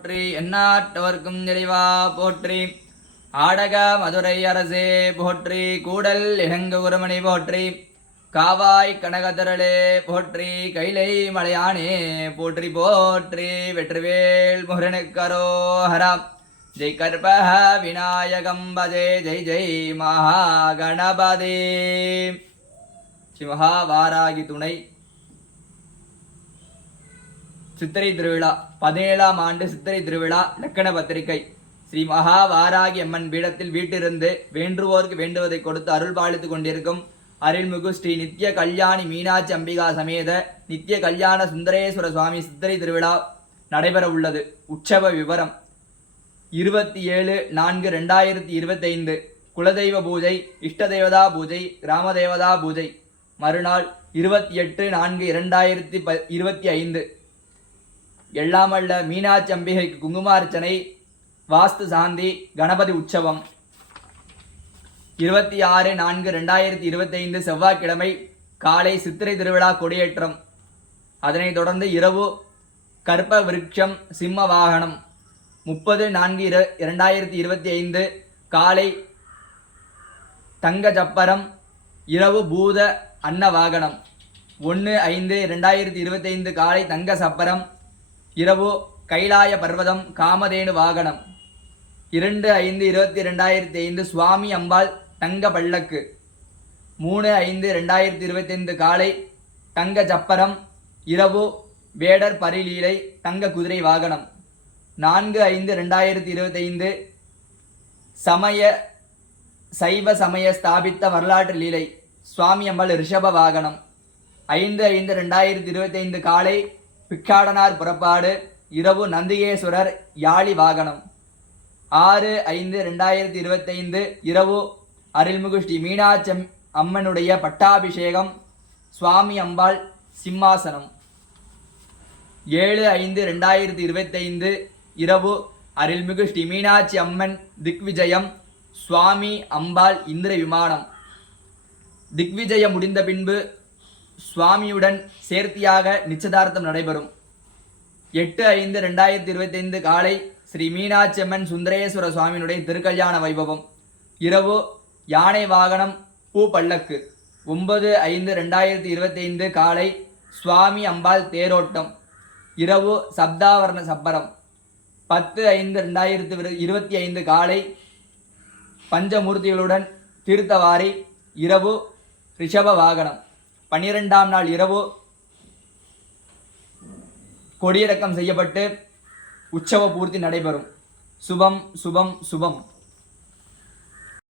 போற்றி எண்ணாட்டவர்க்கும் நிறைவா போற்றி. ஆடக மதுரை அரசே போற்றி கூடல் இளங்கு உருமணி போற்றி. காவாய் கனகதரளே போற்றி கைலை மலையானே போற்றி போற்றி. வெற்றிவேல் முருகனுக்கரோஹரா ஜெய் கர்ப விநாயகம் பதே ஜெய் ஜெய் மகாகணபதே. ஸ்ரீ மகாவாராகி துணை. சித்திரை திருவிழா. பதினேழாம் ஆண்டு சித்திரை திருவிழா லக்கண பத்திரிகை. ஸ்ரீ மகா வாராகி அம்மன் பீடத்தில் வீட்டிருந்து வேண்டுவோருக்கு வேண்டுவதை கொடுத்து அருள் பாலித்துக் கொண்டிருக்கும் அருள்மிகு ஸ்ரீ நித்ய கல்யாணி மீனாட்சி அம்பிகா சமேத நித்ய கல்யாண சுந்தரேஸ்வர சுவாமி சித்திரை திருவிழா நடைபெற உள்ளது. உற்சவ விவரம். இருபத்தி ஏழு நான்கு ரெண்டாயிரத்தி இருபத்தைந்து. குலதெய்வ பூஜை இஷ்ட தேவதா பூஜை கிராம தேவதா பூஜை. மறுநாள் இருபத்தி எட்டு நான்கு இரண்டாயிரத்தி ப இருபத்தி ஐந்து. எல்லாமல்ல மீனாட்சி அம்பிகைக்கு குங்குமார்ச்சனை வாஸ்து சாந்தி கணபதி உற்சவம். இருபத்தி ஆறு நான்கு ரெண்டாயிரத்தி இருபத்தைந்து செவ்வாய்க்கிழமை காலை சித்திரை திருவிழா கொடியேற்றம். அதனைத் தொடர்ந்து இரவு கற்ப விருட்சம் சிம்ம வாகனம். முப்பது நான்கு இர இரண்டாயிரத்தி இருபத்தி ஐந்து காலை தங்க சப்பரம் இரவு பூத அன்ன வாகனம். ஒன்று ஐந்து ரெண்டாயிரத்தி இருபத்தைந்து காலை தங்க சப்பரம் இரவு கைலாய பர்வதம் காமதேனு வாகனம். இரண்டு ஐந்து இருபத்தி ரெண்டாயிரத்தி ஐந்து சுவாமி அம்பாள் தங்க பல்லக்கு. மூணு ஐந்து ரெண்டாயிரத்தி இருபத்தைந்து காலை தங்க சப்பரம். இரவு வேடர் பரிலீலை தங்க குதிரை வாகனம். நான்கு ஐந்து ரெண்டாயிரத்தி இருபத்தைந்து சமய சைவ சமய ஸ்தாபித்த வரலாற்று லீலை சுவாமி அம்பாள் ரிஷப வாகனம். ஐந்து ஐந்து ரெண்டாயிரத்தி இருபத்தைந்து காலை பிக்காடனார் புறப்பாடு இரவு நந்திகேஸ்வரர் யாழி வாகனம். ஆறு ஐந்து ரெண்டாயிரத்தி இருபத்தைந்து இரவு அருள்மிகு ஸ்ரீ மீனாட்சி அம்- அம்மனுடைய பட்டாபிஷேகம் சுவாமி அம்பாள் சிம்மாசனம். ஏழு ஐந்து ரெண்டாயிரத்தி இருபத்தைந்து இரவு அருள்மிகு ஸ்ரீ மீனாட்சி அம்மன் திக்விஜயம் சுவாமி அம்பாள் இந்திர விமானம். திக்விஜயம் முடிந்த பின்பு சுவாமியுடன் சேர்த்தியாக நிச்சயதார்த்தம் நடைபெறும். எட்டு ஐந்து ரெண்டாயிரத்தி இருபத்தைந்து காலை ஸ்ரீ மீனாட்சி அம்மன் சுந்தரேஸ்வர சுவாமியினுடைய திருக்கல்யாண வைபவம். இரவு யானை வாகனம் பூ பல்லக்கு. ஒன்பது ஐந்து ரெண்டாயிரத்தி இருபத்தைந்து காலை சுவாமி அம்பாள் தேரோட்டம். இரவு சப்தாவரண சப்பரம். பத்து ஐந்து ரெண்டாயிரத்தி இருபத்தி ஐந்து காலை பஞ்சமூர்த்திகளுடன் தீர்த்தவாரி. இரவு ரிஷப வாகனம். பன்னிரெண்டாம் நாள் இரவு கொடியிறக்கம் செய்யப்பட்டு உற்சவ பூர்த்தி நடைபெறும். சுபம் சுபம் சுபம்.